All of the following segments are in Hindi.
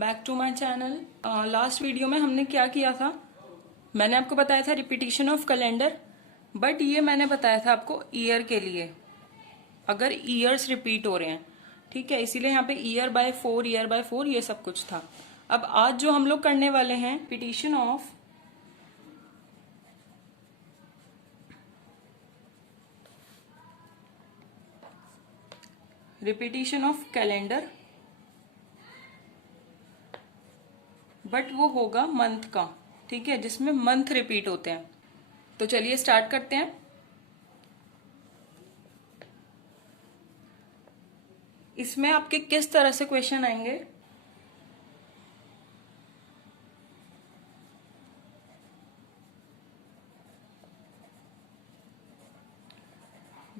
Back to my channel. Last video में हमने क्या किया था, मैंने आपको बताया था रिपीटिशन ऑफ कैलेंडर, बट ये मैंने बताया था आपको ईयर के लिए, अगर ईयर्स रिपीट हो रहे हैं, ठीक है, इसीलिए यहाँ पे ईयर बाय 4 ये सब कुछ था। अब आज जो हम लोग करने वाले हैं रिपीटिशन ऑफ कैलेंडर, बट वो होगा मंथ का, ठीक है, जिसमें मंथ रिपीट होते हैं। तो चलिए स्टार्ट करते हैं। इसमें आपके किस तरह से क्वेश्चन आएंगे,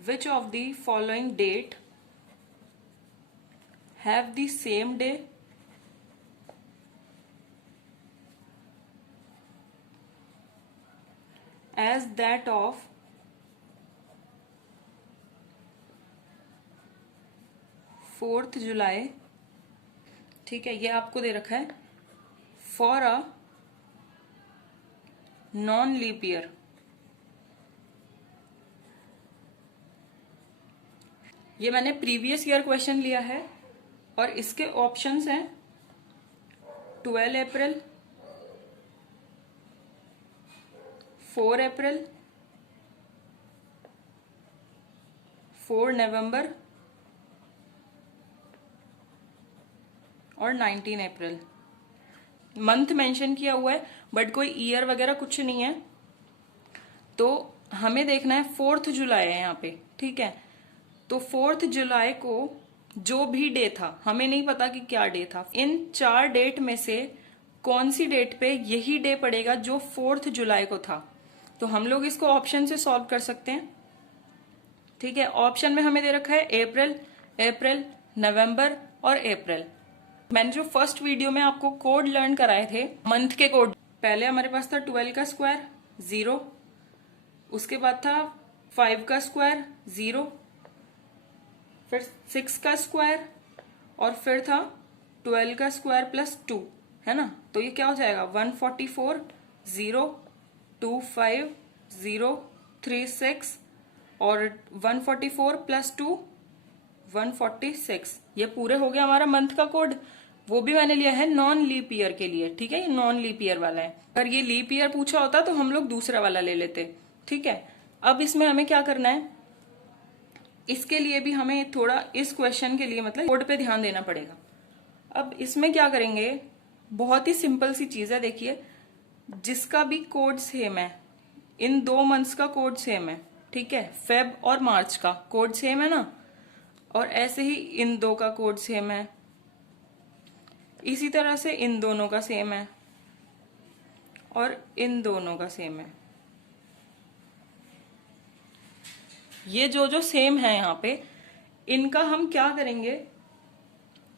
which of the following date have the same day as that of 4th जुलाई, ठीक है, ये आपको दे रखा है for a non leap year. ये मैंने प्रीवियस ईयर क्वेश्चन लिया है और इसके ऑप्शंस हैं 12 अप्रैल, 4 अप्रैल, 4 नवंबर और 19 अप्रैल। मंथ मेंशन किया हुआ है बट कोई ईयर वगैरह कुछ नहीं है, तो हमें देखना है 4th जुलाई है यहाँ पे, ठीक है। तो 4th जुलाई को जो भी डे था, हमें नहीं पता कि क्या डे था, इन 4 डेट में से कौन सी डेट पे यही डे पड़ेगा जो 4th जुलाई को था। तो हम लोग इसको ऑप्शन से सॉल्व कर सकते हैं, ठीक है। ऑप्शन में हमें दे रखा है अप्रैल, नवंबर और अप्रैल। मैंने जो फर्स्ट वीडियो में आपको कोड लर्न कराए थे मंथ के कोड, पहले हमारे पास था 12 का स्क्वायर 0, उसके बाद था 5 का स्क्वायर 0, फिर 6 का स्क्वायर और फिर था 12 का स्क्वायर प्लस 2, है ना। तो ये क्या हो जाएगा 144 0 2 5 0 3 6 और 144 प्लस 2 146। ये पूरे हो गया हमारा मंथ का कोड। वो भी मैंने लिया है नॉन लीप ईयर के लिए, ठीक है, ये नॉन लीप ईयर वाला है। अगर ये लीप ईयर पूछा होता तो हम लोग दूसरा वाला ले लेते, ठीक है। अब इसमें हमें क्या करना है, इसके लिए भी हमें थोड़ा इस क्वेश्चन के लिए मतलब कोड पे ध्यान देना पड़ेगा। अब इसमें क्या करेंगे, बहुत ही सिंपल सी चीज है, देखिए, जिसका भी कोड सेम है, इन 2 मंथ्स का कोड सेम है, ठीक है, फेब और मार्च का कोड सेम है ना, और ऐसे ही इन 2 का कोड सेम है, इसी तरह से इन दोनों का सेम है और इन दोनों का सेम है। ये जो सेम है यहाँ पे, इनका हम क्या करेंगे,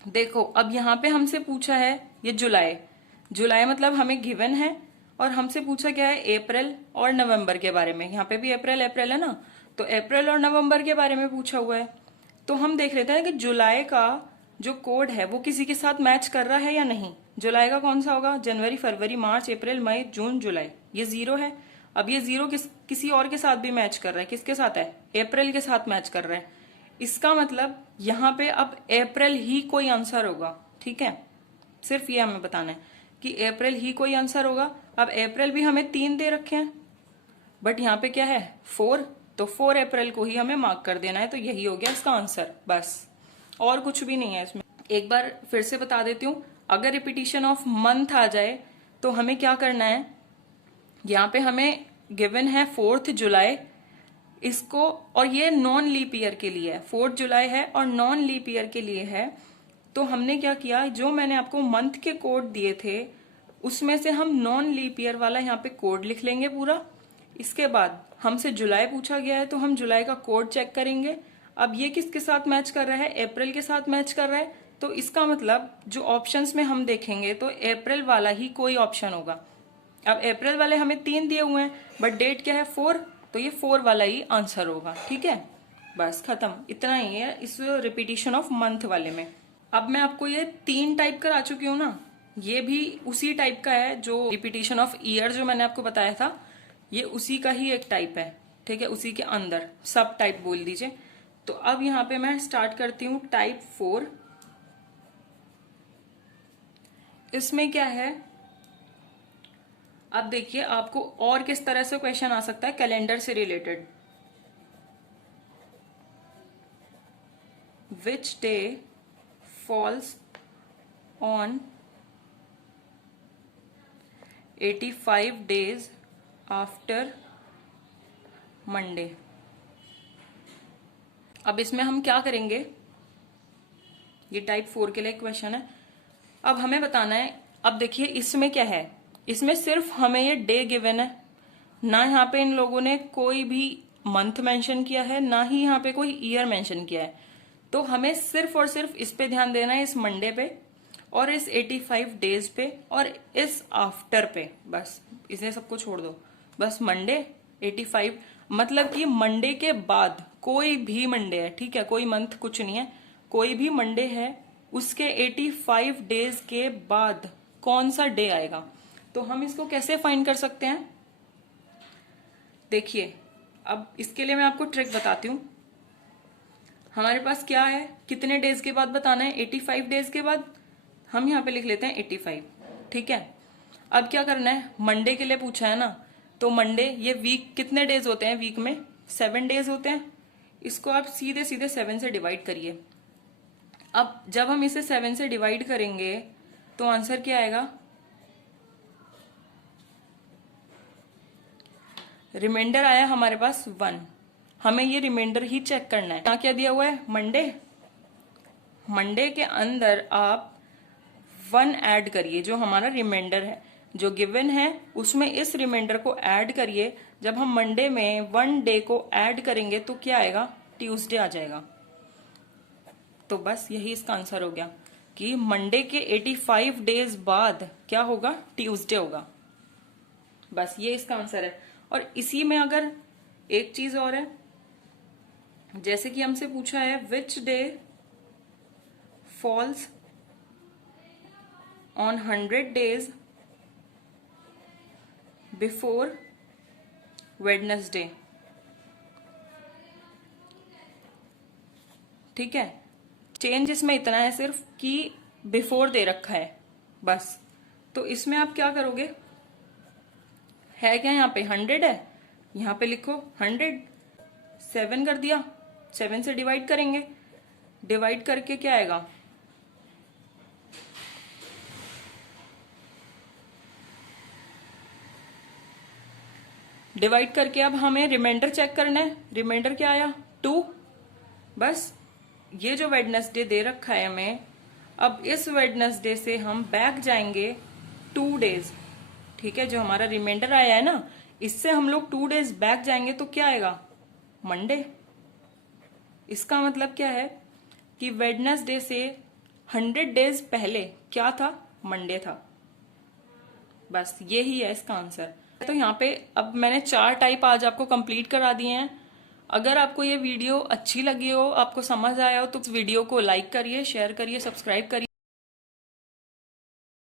देखो अब यहाँ पे हमसे पूछा है ये जुलाई मतलब हमें गिवन है, और हमसे पूछा क्या है अप्रैल और नवंबर के बारे में। यहाँ पे भी अप्रैल है ना, तो अप्रैल और नवंबर के बारे में पूछा हुआ है। तो हम देख लेते हैं कि जुलाई का जो कोड है वो किसी के साथ मैच कर रहा है या नहीं। जुलाई का कौन सा होगा, जनवरी, फरवरी, मार्च, अप्रैल, मई, जून, जुलाई, ये 0 है। अब ये 0 किसी और के साथ भी मैच कर रहा है, किसके साथ है, अप्रैल के साथ मैच कर रहा है। इसका मतलब यहाँ पे अब अप्रैल ही कोई आंसर होगा, ठीक है, सिर्फ ये हमें बताना है कि अप्रैल ही कोई आंसर होगा। अब अप्रैल भी हमें 3 दे रखे हैं, बट यहाँ पे क्या है 4, तो 4 अप्रैल को ही हमें मार्क कर देना है, तो यही हो गया इसका आंसर, बस और कुछ भी नहीं है इसमें। एक बार फिर से बता देती हूँ, अगर रिपीटिशन ऑफ मंथ आ जाए तो हमें क्या करना है, यहाँ पे हमें गिवन है 4th जुलाई, इसको, और ये नॉन लीप ईयर के लिए है, 4th जुलाई है और नॉन लीप ईयर के लिए है। तो हमने क्या किया, जो मैंने आपको मंथ के कोड दिए थे उसमें से हम नॉन लीप ईयर वाला यहाँ पे कोड लिख लेंगे पूरा। इसके बाद हमसे जुलाई पूछा गया है तो हम जुलाई का कोड चेक करेंगे। अब ये किसके साथ मैच कर रहा है, अप्रैल के साथ मैच कर रहा है, तो इसका मतलब जो ऑप्शंस में हम देखेंगे तो अप्रैल वाला ही कोई ऑप्शन होगा। अब अप्रैल वाले हमें 3 दिए हुए हैं बट डेट क्या है 4, तो ये 4 वाला ही आंसर होगा, ठीक है, बस खत्म, इतना ही है इस रिपीटिशन ऑफ मंथ वाले में। अब मैं आपको ये 3 टाइप करा चुकी हूँ ना, ये भी उसी टाइप का है, जो रिपीटिशन ऑफ ईयर जो मैंने आपको बताया था, ये उसी का ही एक टाइप है, ठीक है, उसी के अंदर सब टाइप बोल दीजिए। तो अब यहाँ पे मैं स्टार्ट करती हूँ टाइप 4। इसमें क्या है, अब देखिए आपको और किस तरह से क्वेश्चन आ सकता है कैलेंडर से related. Which day falls on 85 days after Monday. अब इसमें हम क्या करेंगे, ये टाइप 4 के लिए क्वेश्चन है। अब हमें बताना है, अब देखिए इसमें क्या है, इसमें सिर्फ हमें ये डे गिवन है, ना यहाँ पे इन लोगों ने कोई भी मंथ मेंशन किया है, ना ही यहाँ पे कोई ईयर मेंशन किया है। तो हमें सिर्फ और सिर्फ इस पे ध्यान देना है, इस मंडे पे और इस 85 डेज पे और इस आफ्टर पे, बस इसे सबको छोड़ दो। बस मंडे 85, मतलब कि मंडे के बाद कोई भी मंडे है, ठीक है, कोई मंथ कुछ नहीं है, कोई भी मंडे है, उसके 85 डेज के बाद कौन सा डे आएगा। तो हम इसको कैसे फाइंड कर सकते हैं, देखिए अब इसके लिए मैं आपको ट्रिक बताती हूँ। हमारे पास क्या है, कितने डेज के बाद बताना है, 85 डेज के बाद। हम यहाँ पे लिख लेते हैं 85, ठीक है। अब क्या करना है, मंडे के लिए पूछा है ना, तो मंडे, ये वीक कितने डेज होते हैं, वीक में 7 डेज होते हैं। इसको आप सीधे सीधे 7 से डिवाइड करिए। अब जब हम इसे 7 से डिवाइड करेंगे तो आंसर क्या आएगा, रिमाइंडर आया हमारे पास 1। हमें ये रिमाइंडर ही चेक करना है। यहाँ क्या दिया हुआ है, मंडे, मंडे के अंदर आप 1 ऐड करिए, जो हमारा रिमाइंडर है, जो गिवन है उसमें इस रिमाइंडर को ऐड करिए। जब हम मंडे में 1 डे को ऐड करेंगे तो क्या आएगा, ट्यूसडे आ जाएगा। तो बस यही इसका आंसर हो गया कि मंडे के 85 डेज बाद क्या होगा, ट्यूसडे होगा। बस ये इसका आंसर है। और इसी में अगर एक चीज और है, जैसे कि हमसे पूछा है which day falls on 100 days before Wednesday, ठीक है। चेंज इसमें इतना है सिर्फ कि बिफोर दे रखा है, बस। तो इसमें आप क्या करोगे, है क्या, यहाँ पे 100 है, यहाँ पे लिखो 100, 7 कर दिया, 7 से डिवाइड करेंगे, डिवाइड करके क्या आएगा, डिवाइड करके अब हमें रिमाइंडर चेक करना है। रिमाइंडर क्या आया, 2। बस ये जो वेडनेसडे दे रखा है हमें, अब इस वेडनेसडे से हम बैक जाएंगे 2 डेज, ठीक है, जो हमारा रिमाइंडर आया है ना, इससे हम लोग 2 डेज बैक जाएंगे तो क्या आएगा, मंडे। इसका मतलब क्या है कि वेडनेसडे से 100 डेज पहले क्या था, मंडे था। बस ये ही है इसका आंसर। तो यहाँ पे अब मैंने 4 टाइप आज आपको कंप्लीट करा दिए हैं। अगर आपको ये वीडियो अच्छी लगी हो, आपको समझ आया हो, तो इस वीडियो को लाइक करिए, शेयर करिए, सब्सक्राइब करिए।